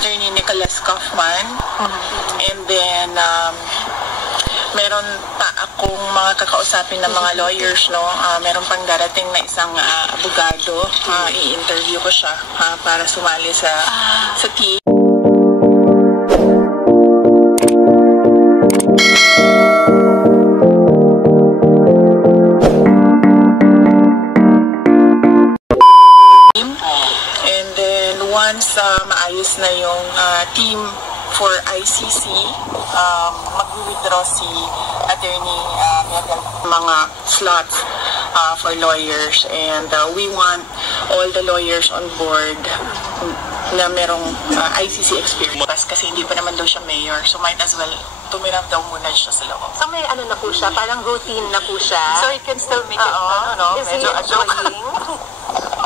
Attorney Nicholas Kaufman. And then, meron pa akong mga kakausapin ng mga lawyers, no? Meron pang darating na isang abogado. I-interview ko siya para sumali sa team. And then once maayos na yung team for ICC, mag-withdraw si Attorney Miguel mga slots for lawyers, and we want all the lawyers on board na merong ICC experience kasi hindi pa naman daw siya mayor, so might as well tumirap daw muna siya sa loob. So may ano na po siya, parang routine na po siya. So he can still make it, Is he enjoying?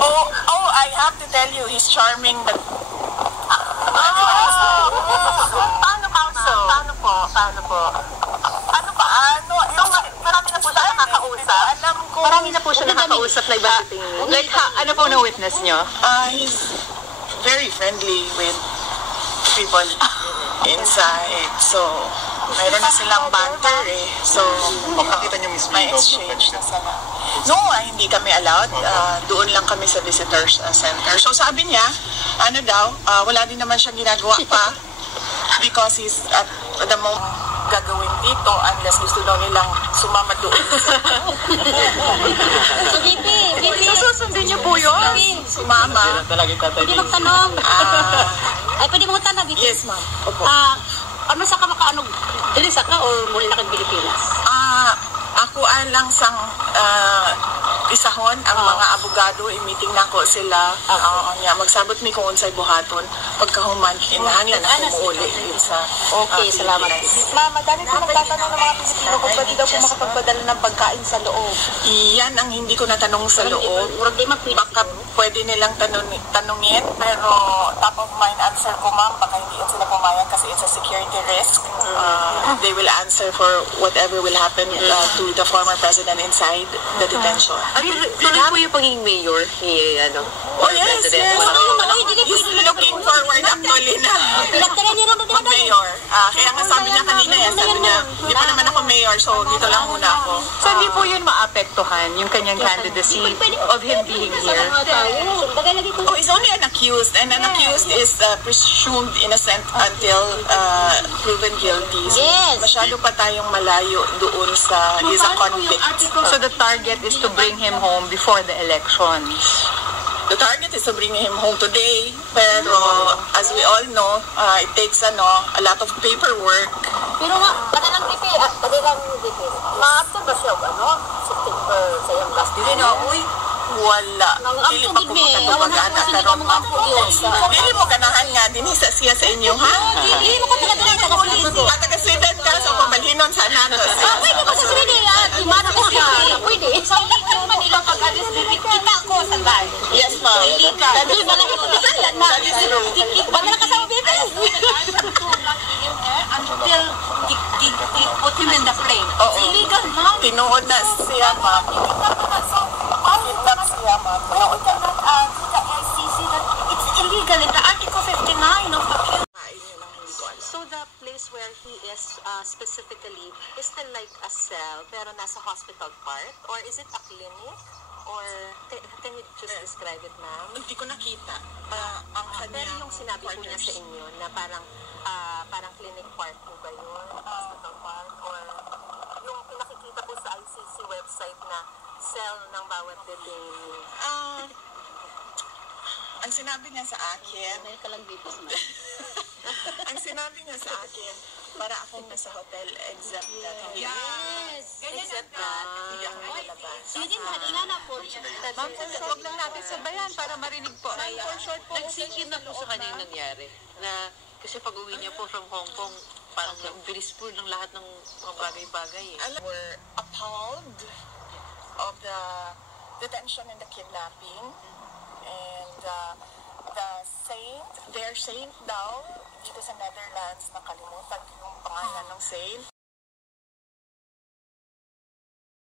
Oh, I have to tell you, he's charming. Paano po? Marami na po siya nakakausap. Alam ko. Marami na po siya nakakausap na ibang detainees. Like, ano po na-witness nyo? He's very friendly with people inside. So, mayroon na silang banter eh. So, makakita niyo mismo may exchange na sana. No, hindi kami allowed. Doon lang kami sa visitors center. So, sabi niya, ano daw, wala din naman siyang ginagawa pa because he's at the moment gagawin dito unless gusto daw nilang sumama doon. So, VP. Susundin niyo po yun? Sumama. Pwede magtanong. Ay, pwede mo tanong, VP? Yes, ma'am. Opo. Ano sa ka makaano? Dili sa ka or muli na kang Pilipinas? Ako lang sang isahon ang mga abogado, i-meeting na ko sila. Magsabot mi kung unsay buhaton. Pagkahuman, kinahanglan na umuuli sa Okay, salamat. Ma'am, madami po nagtatanong ng mga Pilipino kung pwede daw po makapagpadala ng pagkain sa loob. Iyan ang hindi ko natanong sa loob. Baka pwede nilang tanungin, pero top of mind answer ko, ma'am, baka hindi yan sila pumayag kasi it's a security risk. They will answer for whatever will happen to the former president inside the detention. Tuloy po yung pagiging mayor ni, Oh, yes. He's looking forward actually na mag-mayor. Kaya nga sabi niya kanina, sabi niya, hindi pa naman ako mayor, so dito lang muna ako. So, hindi po yun maapektuhan yung kanyang candidacy of him being here? Oh, he's only an accused, and an accused is presumed innocent until proven guilty. So, Yes. masyado pa tayong malayo doon sa he's a convict. So, the target is to bring him home before the elections? The target is to bring him home today, pero as we all know, it takes a lot of paperwork. Pero nga, kanilang VP, ma-after ba siya, September sa yung last day? Wala. Dili pa ko makatubag-ana karon. Dili mo ganahan nga din siya sa inyo, ha? Hindi mo ko taga-Sweden. Taga-Sweden ka, so pamalhinon sa natos. Pwede ko sa Sweden, Imana ko siya. Pwede. Sa illegal Manila pag-alis, kita ko sa bahay. Yes, ma'am. Illegal. Malaki ko sa land na. Wala na kasama, VP. Until they put him in the plane. It's illegal, ma'am. Tinuod na siya, ma'am. Kidnap siya, ma'am. No, we cannot do the ICC that it's illegal in the Article 59 of the So the place where he is specifically is still like a cell pero nasa hospital part, or is it a clinic? Or can you just describe it, ma'am? Hindi ko nakita. Ang kanya. Pero yung sinabi po niya sa inyo na parang clinic part po ba yun? Hospital part? Or yung pinakikita po sa ICC website na cell ng bawat detainee? Ang sinabi niya sa akin, ang sinabi niya sa akin, para akong nasa hotel except that. Yes. Except that, Hindi ako nakalabas. Sweden, hadingan na po. Ma'am, huwag lang natin sabayan para marinig po. Nagsikin na po sa kanya yung nangyari. Na, kasi pag uwi niya po from Hong Kong, parang bilis po ng lahat ng mga bagay-bagay eh. We're appalled of the detention and the kidnapping. And their saint daw, dito sa Netherlands, nakalimutan ko yung pangalan ng saint.